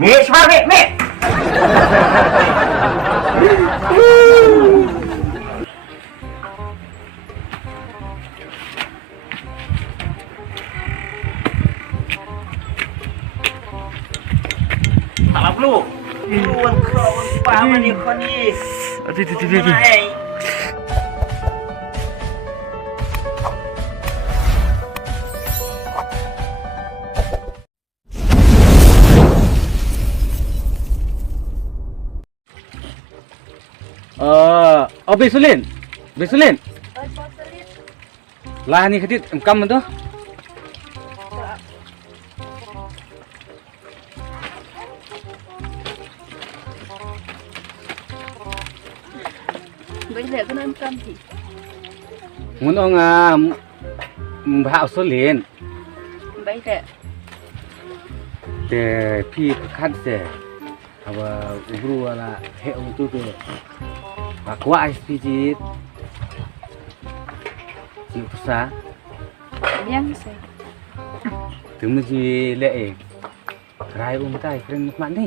Mik cepat mik. Tak perlu. Tuan kau paham ni kau ni. Aduh. Besulin. Lah ni khatit kam tu. Bây giờ có nên cam thì Muốn ông hạo Sulin. bây giờ Te pi khat se. Aba ubru ala he tu tu. Aqua SPG. Ni sa. biang sih. Temu ji le. Rai tai keren mak ni.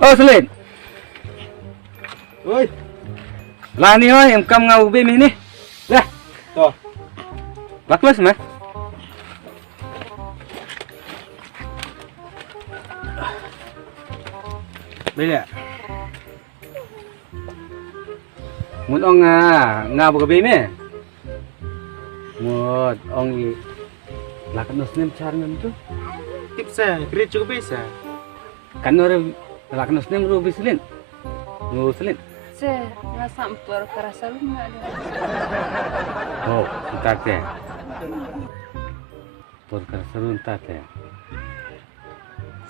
Oh Sulin. Oi. Lah ni oi em kam ngau be ni. Dah. To. Baklas mah. Bila. Muốn ông ngà bờ bê mẹ, muốn ông gì là cái nốt nem char nem tu, Tip sa, kredit juga bisa. kan orang là cái nốt nem ru bislin, Saya nggak sampur kerasa lu nggak ada. oh entar teh, podcast seru entar teh,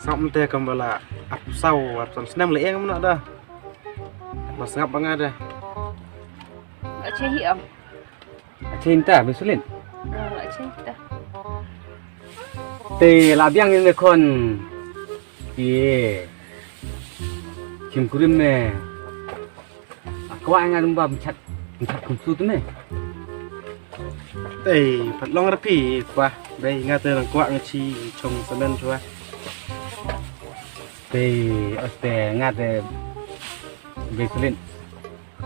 Sampai kembali aku saw, aku senang leh yang mana dah. Mas ngap bang ada. Nggak cehi am. cinta bislin, Nggak cehi dah. teh labiang ini kon, iya, cimkurim meh. Kau ingat mbak mencat kumsu tu meh? Phát long rapi, wah, đây ngắt tên là quạ chi trồng semen chua. Oste ngat Besulin.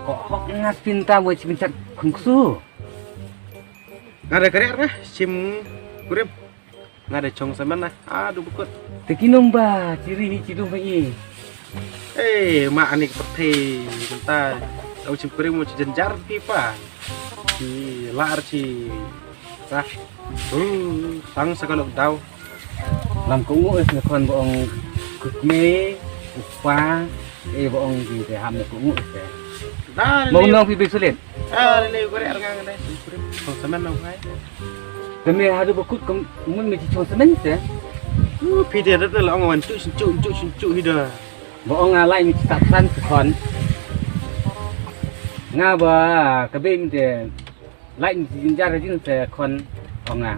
Kok ngat pinta buat mencat kumsu? Ngada kerja lah, sim kurim. Ngada trồng semen lah, aduh bukut. Tekinom ba, ciri cidum bayi. Mak anik perti, bentar. Tahu sim kurim mau jenjar pipa. Ci lar ci sah. Sang sekalok daw. Lam kungu es nekon boong kukme, upa, boong di ham kungu es. Dah, Mau nong pi Besulin. lele kurim ngang deh, sim kurim. Trồng semen đâu phải. Kami ada bekut mun meci cong semen se. Pi dia rất là ngon, cu hidup. Boong ngalai meci tapsan sekon. Nga ba kabim de lain jinjar jin se kon onga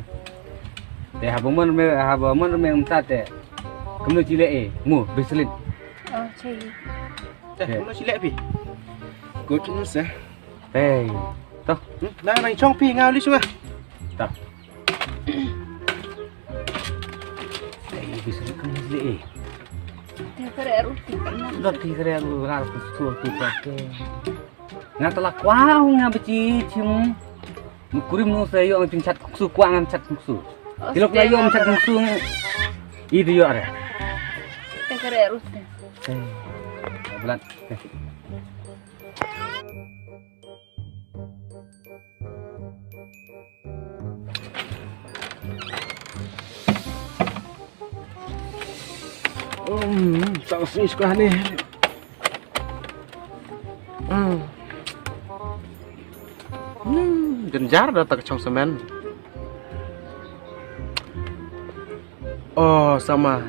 de habomon me mtate kemno chile mu Besulin Oh cehi. Nó chỉ lẹ pi. Cốt nó sẽ. to Đang trong pi ngao đi chưa? to Besulin kemno chile Dia kere ruti kan. roti kare la su tu pa nga tala kwao nga beci chim kurim no se yo tin chat su kwang chat su tilok la yo chat su itu yo are Dia kere ruti. bulan Saus ni sekolah ni. Genjar dah tak cong semen. Oh sama.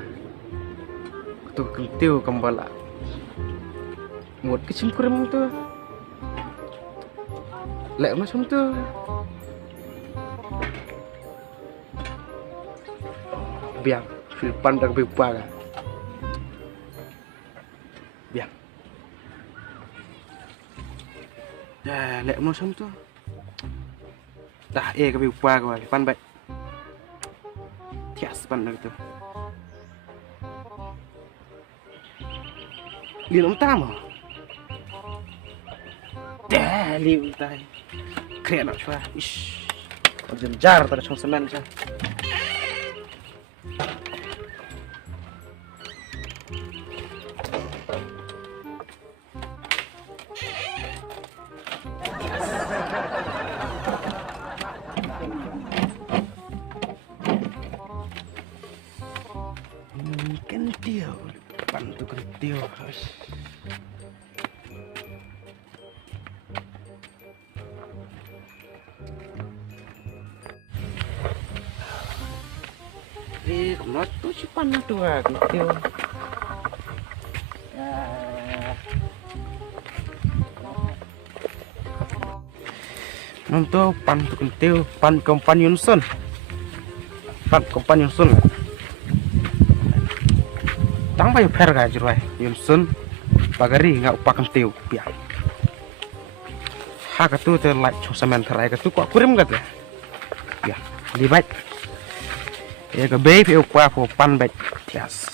Tu keltiu kembala. Ngut kecil kurim tu. Lek macam tu. Biang, filpan dah berubah. Biang. Dah, lek macam tu. Dah, ke berubah kau. Pan baik. Tias pan dah tu. Lihat om tamu. Dah, lihat tay. Keren nak cuba. Ish. Jenjar tak ada semen sah. Kentil, bantu kentil. Nó tu si pan tu kentil. Nonton pan tu kentil, pan companion son. Pan companion son. Tang bayu per ga jirwai Yunsun bagari ngak upakan tiu pia ha ka tu te like cho semen terai ka tu ko kurim ga te ya di baik ya ka be pe upwa po pan baik tias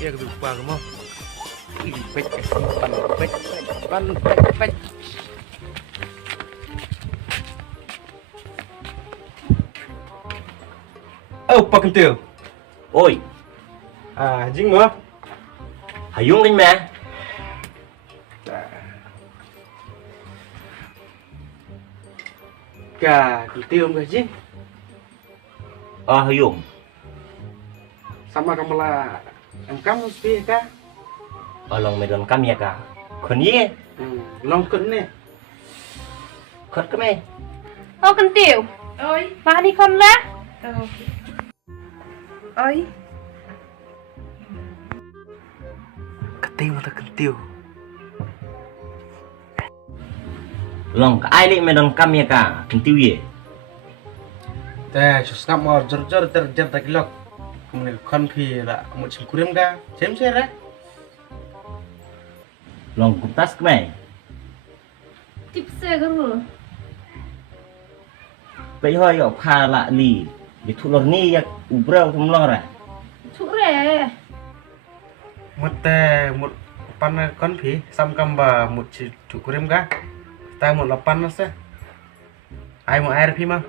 Dia lupa kamu. Ini pek pan. Oh, pak kentil. Ôi, Jing mo. Hayung anh mẹ. Ka kentil ka Jing. Hayung. Sama kamu lah. Kamu spi ka? Long medon kami ya ka. Kon ye, Long kun ni. khot ka me. Ô con tiểu. Ơi. Ba đi con lá. Ơi. Kentil mata kentil. Long ka ai le medon kami ya ka. Kentiu ye. Teh, susah mau jor terjat tak lok. Kemudian konfi lah, mau cengkurim ka? Cem sih Long kutas ka me. Tip xe cái rồi. Pe hoy yo pha la li. Di thulor ni ya ubrau tum long ra. Chú rẻ. Một pan konfi, sam kamba một cengkurim ka? Ta một lapan mas ai mau air phi mah?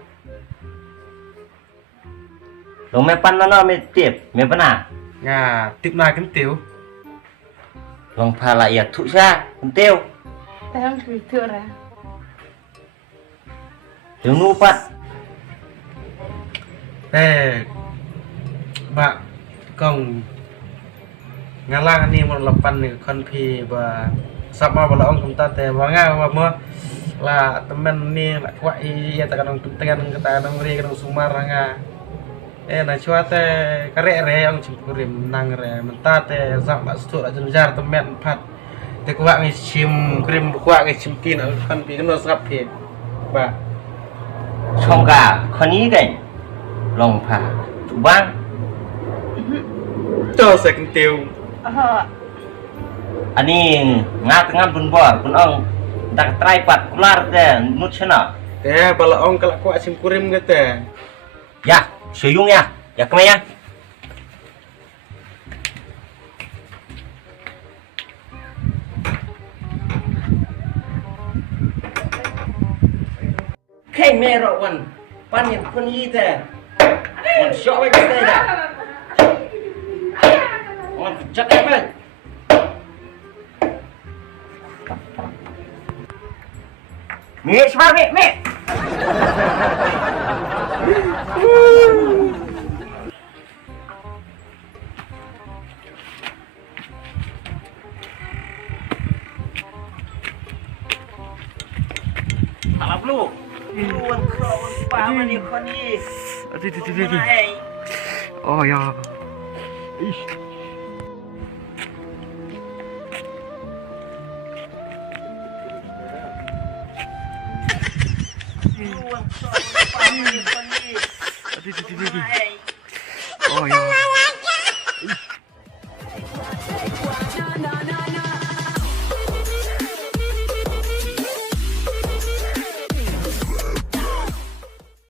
Long me pan no me tiep, me pana. Nga, tip na kentil. Long pha la ya thu sa, kentiu. Tao cứ thừa ra. Yung nu pat. Mbak kong ngalang ni một lapan ni konfi ba sama bala ong kumta te banga ba mo la temen ni la kwa iya ta kadang tengan kata kadang ri kadang sumar nga na chua te kare re ong cingkurim nang re menta te zam ba stu la jenjar temen pat te kwa ngi chim krim kwa ngi chim kin konfi keno sap phe ba Chong ka, kon ni kai. Long pha. Tu bang. cho se kentil Anh đi ngát ngam pun bor, pun ong dak trai pat kular te nut chena. te bala ong kala kwa cingkurim te Ya, suyung ya. Ya keme ya. Kay mero wan. Pan yang pun yi te. Wan shot baik te dah. Wan jak apa? Mie smart mie. Salah belum? Luan kerawan paman ni kon ni. oh ya Luan kerawan paman ni kon ni. oh ya